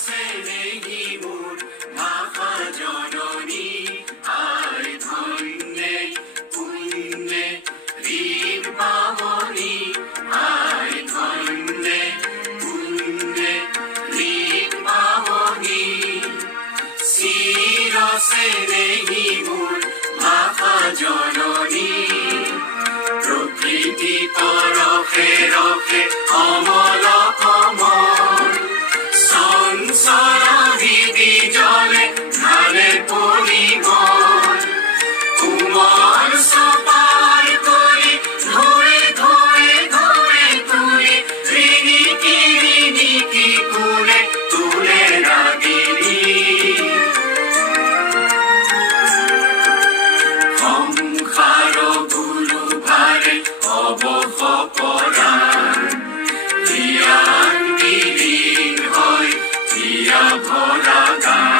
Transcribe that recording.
চেনেহী মোৰ ভাষা জননী আই ধন্যে পুণ্যে ঋণ পাৱনী আই ধন্যে পুণ্যে ঋণ পাৱনী চিৰ চেনেহী মোৰ ভাষা জননী প্ৰকৃতি পৰশে ৰসে কমল কমল চঞ্চলহৃদি জলে ঢালে পৰিমল কোমল চপাই কৰি ধৰে ধৰে ধৰে তুলি ৰিণিকি কোলে তোলে ৰাগিনী সংসাৰ গুৰু ভাৰে অৱস পৰা জ্ঞান বিলীন হয় হিয়া ভৰা গান